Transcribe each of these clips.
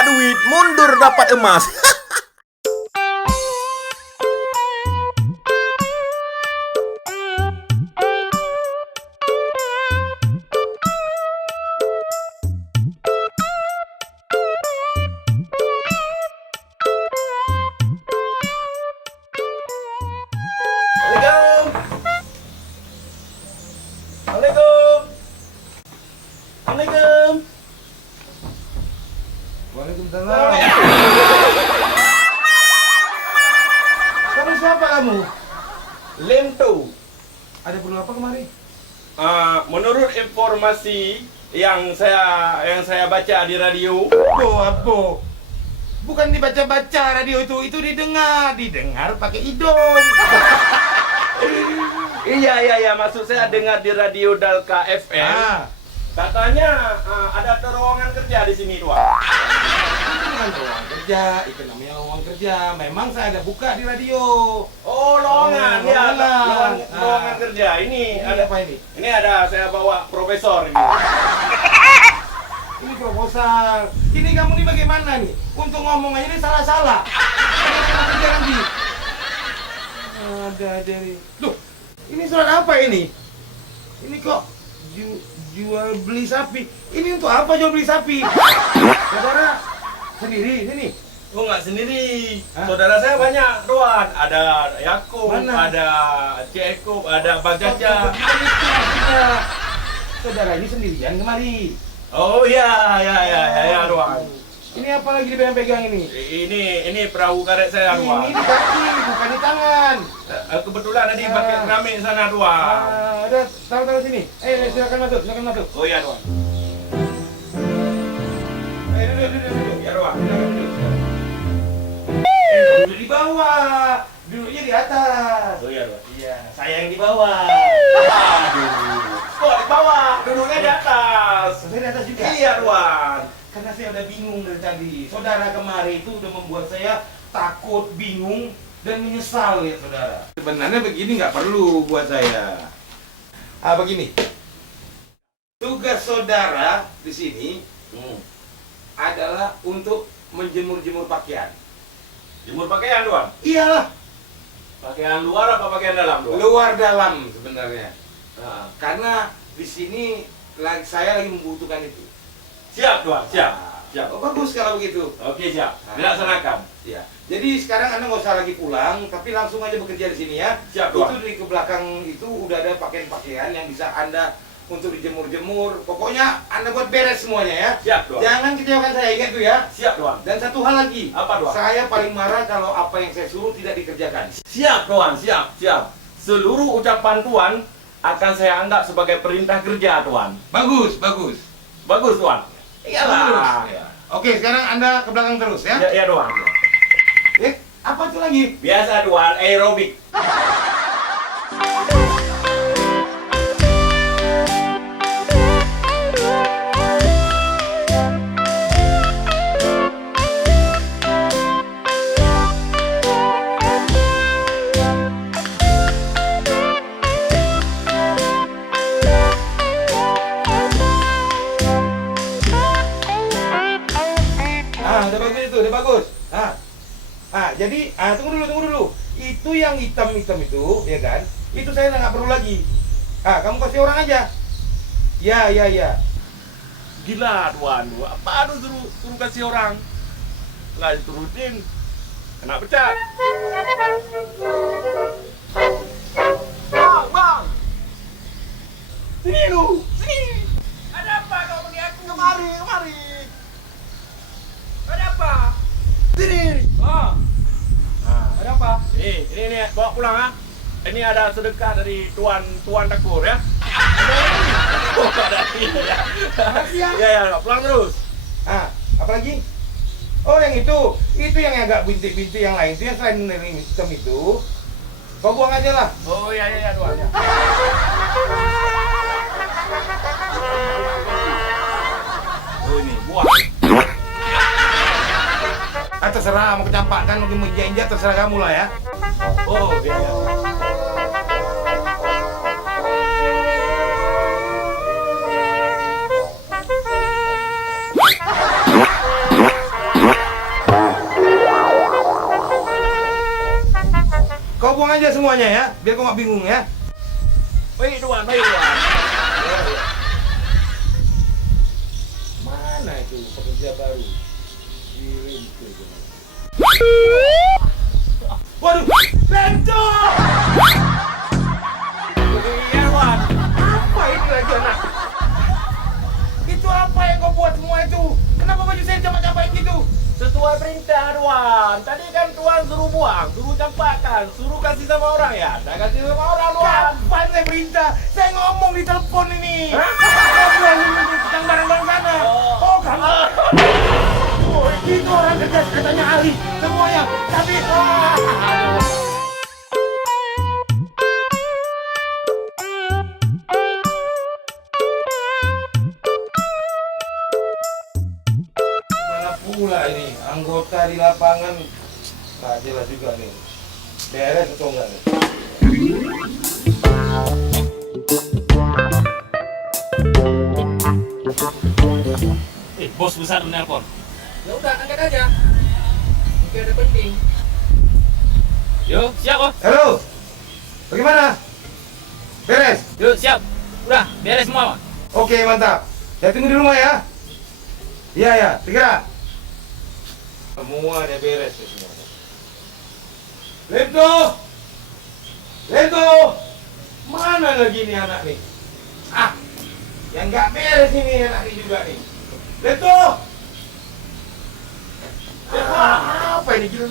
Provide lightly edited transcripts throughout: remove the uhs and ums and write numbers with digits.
dapat duit, mundur dapat emas. Assalamualaikum. Assalamualaikum. Waalaikumsalam. Kamu siapa kamu? Lento. Ada perlu apa kemari? Menurut informasi yang saya baca di radio, Abo. Bukan dibaca-baca radio itu didengar pakai hidung. iya, maksud saya dengar di radio Dalka FM. Katanya ada terowongan kerja di sini, Tuan. Bukan lowongan kerja, itu namanya lowongan kerja. Memang saya ada buka di radio. Oh, lowongan. Ya, lowongan. lowongan kerja. Ini ada apa ini? Ini ada saya bawa profesor ini. Ini proposal. Ini kamu nih bagaimana nih? Untuk ngomong aja ini salah-salah. Kerja nanti. Ada dari. Loh, ini surat apa ini? Ini kok jual beli sapi. Ini untuk apa jual beli sapi? Saudara sendiri sini. Oh, nggak sendiri. Hah? Saudara saya banyak, Tuan. Ada Yakub, Mana? ada Cekub, ada Bang Caca. Bukan itu maksudnya. Saudara ini sendirian kemari. Oh ya, Tuan. Ini apa lagi dipegang ini? Ini perahu karet saya, Tuan. Ini di kaki, bukan di tangan. Kebetulan tadi pakai keramik sana, Tuan. Udah, taruh sini. Silakan masuk. Oh iya, Tuan. Duduk. Ya, Tuan. Duduk di bawah. Duduknya di atas. Oh iya, Tuan. Iya, saya yang di bawah. Aduh. Kok di bawah? Duduknya di atas. Saya di atas juga. Iya, Tuan. Karena saya udah bingung dari tadi. Saudara kemari itu udah membuat saya takut, bingung, dan menyesal ya saudara. Sebenarnya begini nggak perlu buat saya. Begini. Tugas saudara di sini adalah untuk menjemur-jemur pakaian. Jemur pakaian, Tuan. Iyalah, Pakaian luar apa pakaian dalam, Tuan? luar dalam sebenarnya. Nah. Karena di sini saya lagi membutuhkan itu. Siap, Tuan. Siap. Oh, bagus kalau begitu. Oke, siap. Dilaksanakan. Ya. Jadi sekarang Anda nggak usah lagi pulang, tapi langsung aja bekerja di sini ya. Siap, Itu Tuan. di ke belakang itu udah ada pakaian-pakaian yang bisa Anda untuk dijemur-jemur. Pokoknya Anda buat beres semuanya ya. Siap, Tuan. Jangan kecewakan saya, ingat tuh ya. Siap, Tuan. Dan satu hal lagi. Apa, Tuan? Saya paling marah kalau apa yang saya suruh tidak dikerjakan. Siap, Tuan. Siap. Seluruh ucapan Tuan akan saya anggap sebagai perintah kerja, Tuan. Bagus. Bagus, Tuan. Iyalah. Ya. Oke, sekarang Anda ke belakang terus ya. Ya, Tuan. Apa itu lagi? Biasa, Tuan. Aerobik. Udah bagus. Jadi, tunggu dulu. Itu yang hitam itu, ya kan? Itu saya nggak perlu lagi. Kamu kasih orang aja. Ya. Gila, Tuan. Apa suruh kasih orang? Nggak diturutin. Kena pecat. Bang. Sini lu. Sini. Ada apa kau bagi aku? Kemari. Ada apa? Sini. Ada apa? Ini bawa pulang ah. Ini ada sedekah dari Tuan Takur ya. Oh, ada ini ya. Ya, pulang terus. Apa lagi? Oh, yang itu yang agak bintik-bintik yang lain itu yang selain dari hitam itu. Kau buang aja lah. Oh iya Tuan. Ya. Oh ini buah. Terserah mau kecampakan mau injak terserah kamu lah ya. Oh iya. Kau buang aja semuanya ya, biar kau nggak bingung ya. Baik Tuan, baik Tuan. Mana itu pekerja baru? Waduh, Bento! Iya Tuan. Apa ini lagi anak? Itu apa yang kau buat semua itu? Kenapa baju saya campak-campakin gitu? Sesuai perintah Tuan. Tadi kan Tuan suruh buang, suruh campakkan, suruh kasih sama orang ya. Saya kasih sama orang Tuan. Kapan saya perintah? Saya ngomong di telepon ini. Hah? Kau bilang ini sedang barang-barang sana. Oh, kamu. Oh, itu orang kerja katanya ahli semuanya. Tapi mana pula ini anggota di lapangan nggak jelas juga nih. Beres atau enggak nih? Bos besar menelpon. Ya udah, angkat aja. Mungkin ada penting. Yo, siap bos. Halo. Bagaimana? Beres? Yo, siap. Udah, beres semua. Pak. Oke, mantap. Saya tunggu di rumah ya. Iya, ya. Segera. Semua ada beres ya, semua. Lento! Lento! Mana lagi nih anak nih? Ah, yang nggak beres ini anak ini juga nih. Lento! Apa ini gila?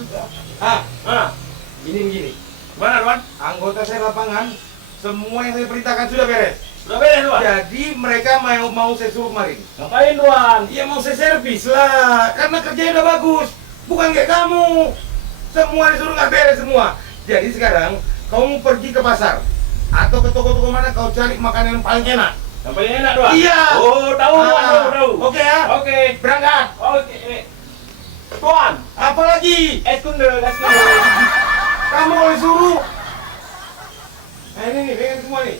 Ini begini. Mana Tuan? Anggota saya lapangan, semua yang saya perintahkan sudah beres. Sudah beres Tuan. Jadi mereka mau saya suruh kemarin. Ngapain Tuan? Iya mau saya servis lah, karena kerjanya udah bagus. Bukan kayak kamu. Semua disuruh nggak beres semua. Jadi sekarang kamu pergi ke pasar atau ke toko-toko mana kau cari makanan yang paling enak. Yang paling enak Tuan? Iya. Oh, tahu Tuan, tahu. Oke ya. Oke. Berangkat. Oke. Tuan, Apa lagi? es kundel, es kundel. Kamu kalau disuruh. Nah ini nih, pegang semua nih.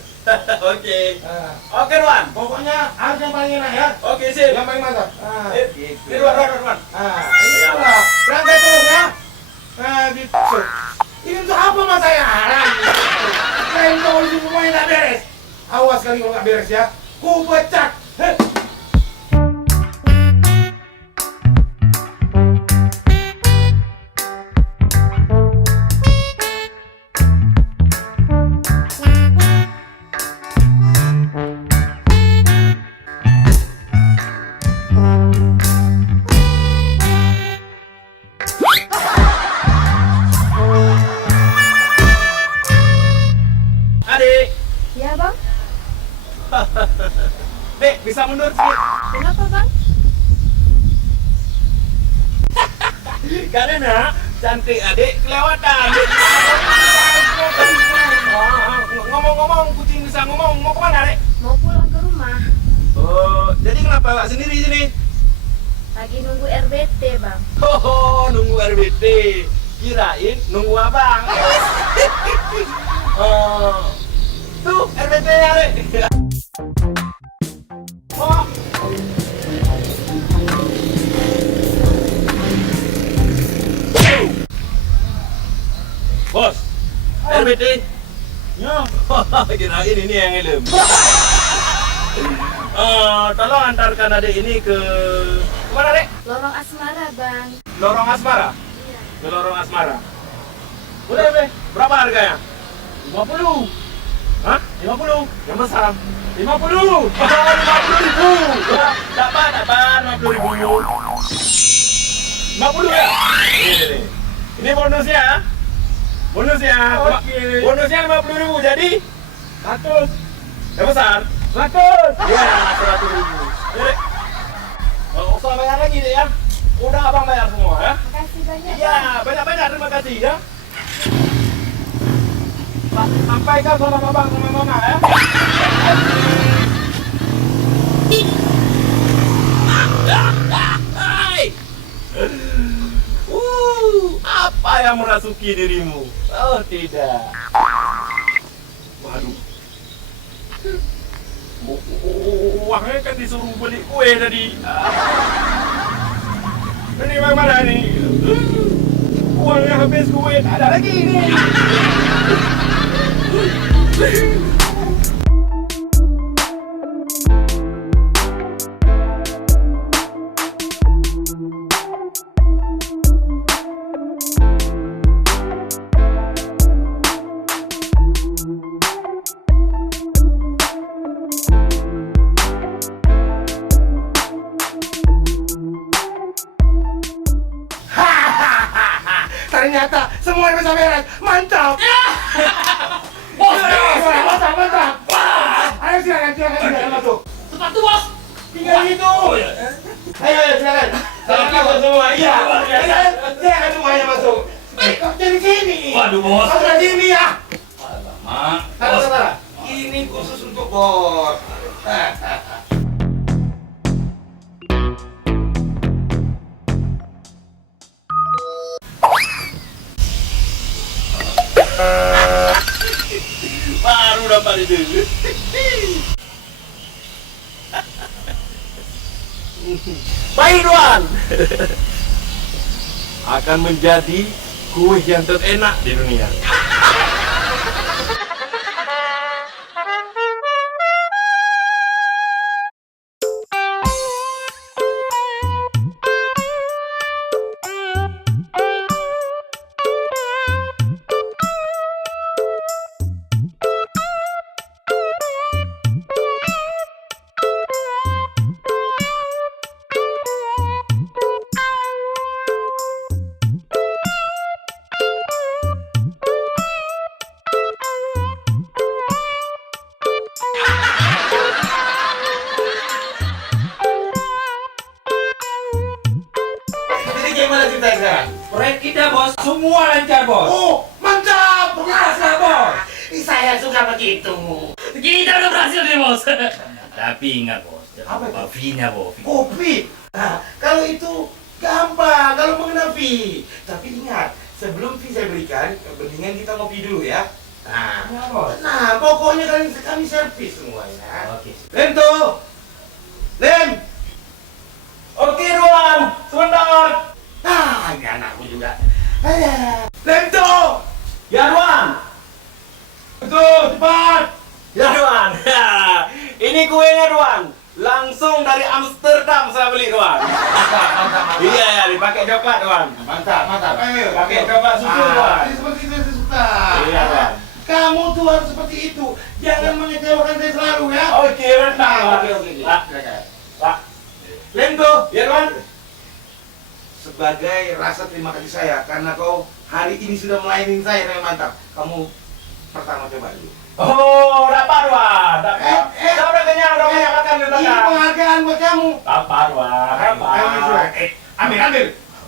Oke. Nah, Oke Tuan. pokoknya harus yang paling enak ya. Oke sip. Yang paling mantap. Nah, Sip. gitu. Ini Tuan. Ini lah. Berangkat terus ya. Nah, gitu. Ini untuk apa mas saya? Kalian kalau di semuanya nggak beres. Awas kali kalau nggak beres ya. Ku pecat. Heh. Adik. Ya bang, Dek, bisa mundur sedikit. kenapa bang? Karena cantik adik kelewatan. Ngomong-ngomong, kucing bisa ngomong. Mau kemana, Dek? Mau pulang ke rumah. Oh, jadi kenapa nggak sendiri sini? Lagi nunggu RBT bang. Oh, nunggu RBT. Kirain nunggu abang. Oh, tuh RBT-nya, Dek. Oh. Bos, RBT. Ya, kirain ini yang helm. Tolong antarkan adik ini ke mana, Dek? Lorong asmara bang. Lorong asmara. Iya. Ke lorong asmara. Boleh. Berapa harganya? 50. Hah? 50? Yang besar. 50. 50.000. Dapat 50.000. 50 ya? Ini. Ini bonusnya. Bonusnya. Oke. Bonusnya 50.000. Jadi 100. Yang besar? 100. Ya, 100.000. Jadi, nggak usah bayar lagi deh ya. Udah abang bayar semua ya. Makasih banyak. Iya, Bang. banyak-banyak terima kasih ya. Sampaikan sama abang sama mama ya. Hai. Apa yang merasuki dirimu? Oh tidak. Waduh. Uangnya kan disuruh beli kue tadi. Ini bagaimana nih? Uangnya habis kue, tak ada lagi nih. Ternyata semua bisa beres. Mantap. Bos, Mantap, mantap. Ayo silakan masuk. sepatu bos. Tinggal itu. Iya. Ayo silakan. Selamat masuk semua. Iya, luar biasa. Silakan semuanya masuk. Kok jadi sini? Waduh bos. Masuk dari sini ya. Alamak. Salah, Bos. salah. Ini khusus untuk bos. Baru dapat itu. Baik Tuan. Akan menjadi kue yang terenak di dunia. Jadi gimana ceritanya sekarang? Proyek kita bos, semua lancar bos. Oh, mantap. Biasa bos. Saya suka begitu. Kita udah berhasil nih bos. Tapi ingat bos, Apa jangan itu? lupa fee-nya bos. Kopi. Nah, kalau itu gampang, kalau mengenal fee. Tapi ingat, sebelum fee saya berikan, mendingan kita ngopi dulu ya. Ya bos. Nah, pokoknya kami servis semuanya. Oke. Lem tuh. Lem. Oke Tuan, sebentar. Ah, ini anakku juga. Lem tuh. Ya Tuan. Betul, cepat. Ya Tuan. Ini kuenya Tuan. Langsung dari Amsterdam saya beli Tuan. Iya ya, dipakai coklat Tuan. Mantap, mantap. Ayo, Pakai coklat susu Tuan. Ini seperti itu saya suka. Iya Tuan. Kamu tuh harus seperti itu. Jangan mengecewakan saya selalu ya. Oke, benar. Oke. Pak, Silakan. Pak. Lem tuh. Ya Tuan. Sebagai rasa terima kasih saya karena kau hari ini sudah melayani saya dengan mantap. Kamu pertama coba dulu. Oh, dapat Tuan. Dapat. Saya udah kenyang makan di Ini belakang. penghargaan buat kamu. Dapat Tuan. Dapat. Ambil.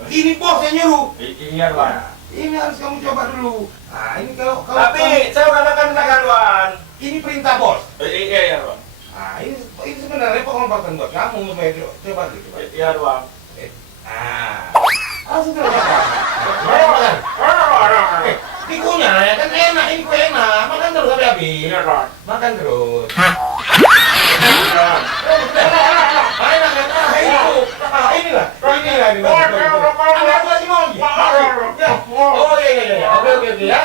Ini bos yang nyuruh. Iya Tuan. Ini harus kamu coba dulu. Nah, ini kalau Tapi saya udah makan di belakang Tuan. ini perintah bos. Iya Tuan. Nah, ini sebenarnya penghormatan buat kamu supaya coba dulu. Coba. Iya Tuan. Nah, langsung coba. Makan. Dikunyah ya kan enak, ini kue enak. Makan terus sampai habis. Iya Tuan. Makan terus. Tuan. Enak kan? Inilah. Ambil aku lagi mau lagi. Ya. Oh iya. Oke ya.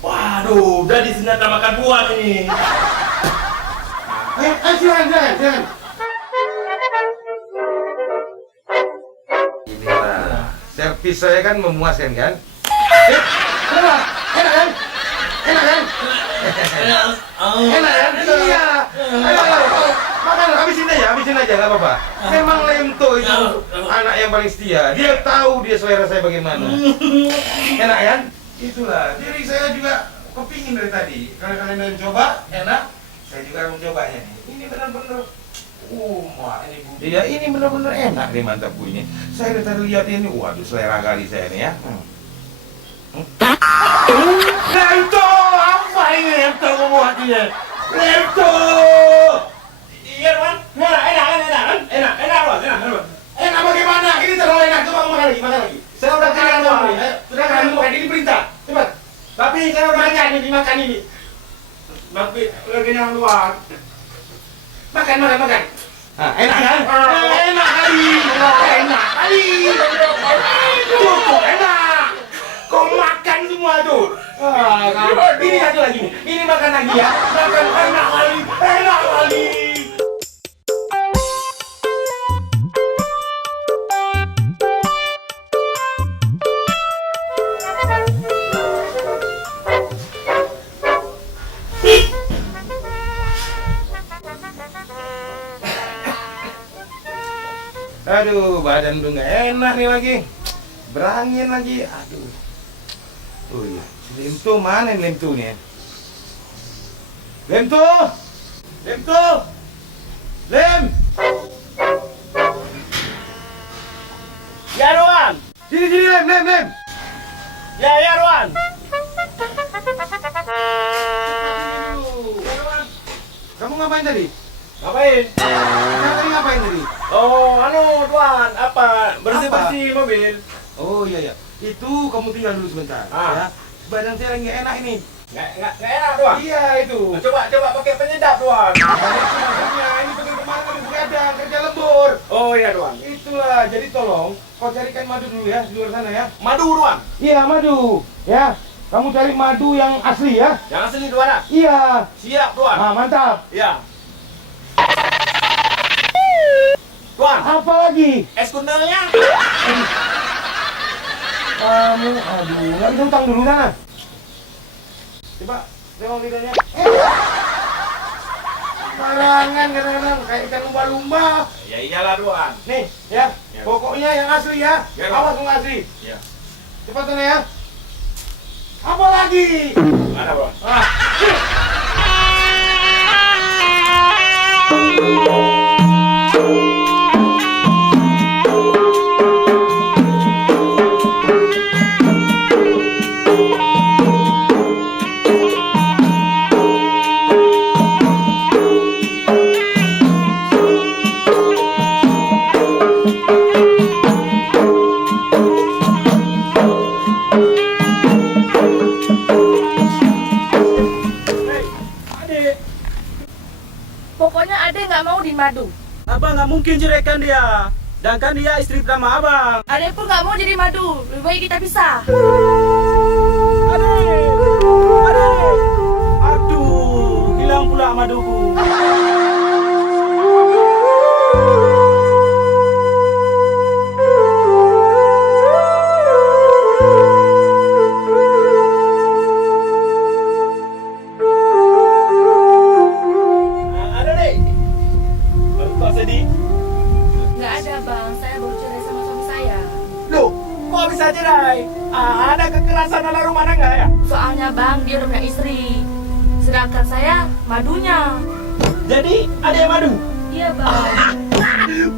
Waduh, jadi senjata makan buah ini. Silakan. Inilah. Servis saya kan memuaskan kan? Kenapa? Enak kan? Enak kan? Enak kan? Iya. Ayo. Makan, habisin aja, nggak apa-apa. Memang Lemto itu anak yang paling setia. Dia tahu dia selera saya bagaimana. Enak kan? Itulah. Jadi saya juga kepingin dari tadi. Kalau kalian mau coba, enak. Saya juga mau cobanya nih. Ini benar-benar. Ini bu. Iya, ini benar-benar enak nih mantap bu ini. Saya dari tadi lihat ini, waduh selera kali saya nih ya. Lemto, apa ini Lemto membuatnya? Lemto. Iya Tuan. Enak Tuan. Enak bagaimana? Ini terlalu enak. Coba makan lagi. Saya udah kenyang Tuan. Sudah kamu makan ini perintah. Cepat. Tapi saya udah Makan ini. Tapi udah kenyang Tuan. Makan. Enak kan? Enak kali. Enak kali. Cukup enak. Kau makan semua tuh. Ini satu lagi nih. Ini makan lagi ya. Makan enak kali. Enak kali. Aduh, badan udah nggak enak nih lagi. Berangin lagi. Aduh. Oh iya, Lemto mana Lemto nih? Lemto! Lemto! Lem! Ya Ruan. Sini Lem. Ya Ruan. Kamu ngapain tadi? Ngapain? Ngapain tadi? Oh, Tuan, apa? Bersih-bersih mobil. Oh iya. Itu kamu tinggal dulu sebentar. Ya. Badan saya lagi nggak enak ini. Nggak enak, Tuan. Iya itu. Coba pakai penyedap, Tuan. Maksudnya ini pergi kemana habis begadang, kerja lembur. Oh iya, Tuan. Itulah, jadi tolong kau carikan madu dulu ya di luar sana ya. Madu, Tuan. Iya madu, ya. Kamu cari madu yang asli ya. Yang asli, Tuan. Iya. Siap, Tuan. Nah, mantap. Iya. Tuan, Apa lagi? es kundelnya. Kamu, aduh, nggak bisa utang dulu sana. Coba, tengok lidahnya. Barangan kadang-kadang kayak ikan lumba-lumba. Ya iyalah, Tuan. Nih, ya. Ya. Pokoknya yang asli ya. Ya, Awas yang asli. Ya. Cepat sana ya. Apa lagi? Mana, Tuan? Ah. Pokoknya Ade nggak mau di madu. Abang nggak mungkin ceraikan dia. Dan kan dia istri pertama abang. Ade pun nggak mau jadi madu. Lebih baik kita pisah. Ade. Aduh, hilang pula maduku. Ada deh. Kok sedih? Nggak ada bang. Saya baru cerai sama suami saya. Loh, kok bisa cerai? Ada kekerasan dalam rumah tangga ya? Soalnya bang dia udah punya istri. Sedangkan saya madunya. Jadi ada yang madu? Iya bang.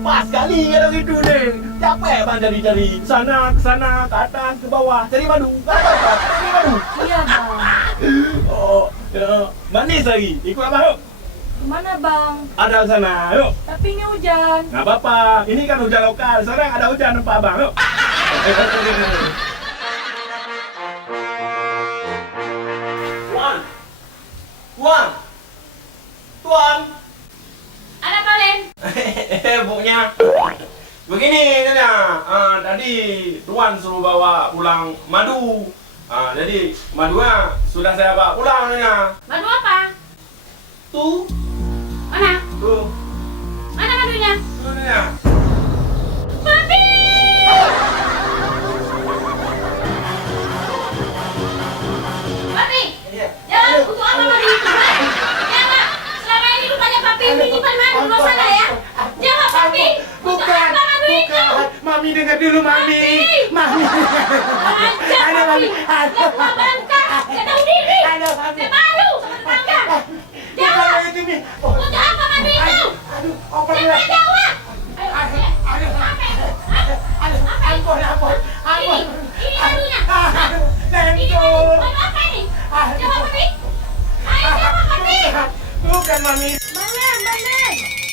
Pas kali kalau gitu deh. Capek bang cari-cari sana ke sana ke atas ke bawah cari madu. Gak apa-apa, cari madu. Iya bang. Oh, ya. Manis lagi. Ikut abang yuk. Kemana bang? Ada ke sana, yuk. Tapi ini hujan. Nggak apa-apa. Ini kan hujan lokal. Sekarang ada hujan tempat abang, yuk. Tuan. Ada apa Len? Buknya. Begini Nyonya, tadi Tuan suruh bawa pulang madu. Jadi madunya sudah saya bawa pulang Nyonya. Madu apa? Tuh, Mana? tuh, Mana madunya? tuh Nyonya. Papi! Papi! Iya. Jangan untuk apa madu itu? Hah? Jangan! Selama ini rupanya papi menyimpan madu di luar sana ya? Jangan papi! Untuk Bukan, apa madu itu? bukan. Mami dengar dulu Mami. Mami. Ajar Ada papi! Mami. Ada Nggak bangka! Nggak tahu diri! Ada Mami. Nggak malu sama tetangga! Jawab! Bukan itu Mi. Oh, Untuk apa madu itu? aduh, apa Cepat dia? jawab! Ayo, Aduh, ya. aduh, Apa? aduh, ampun. Ini madunya! Aduh, Ini Lemto. madu apa ini? Jawab papi! Ayo jawab papi! Bukan Mami. Mana?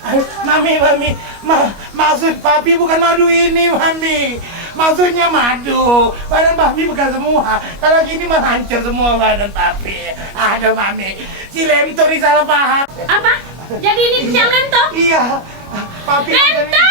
Aduh, Mami. Maksud papi bukan madu ini, Mami. Maksudnya madu. Badan papi bekas semua. Kalau gini mah hancur semua badan papi. Aduh, Mami. Si Lemto ini salah paham. Apa? Jadi ini siang Lento? Iya. Papi Genta!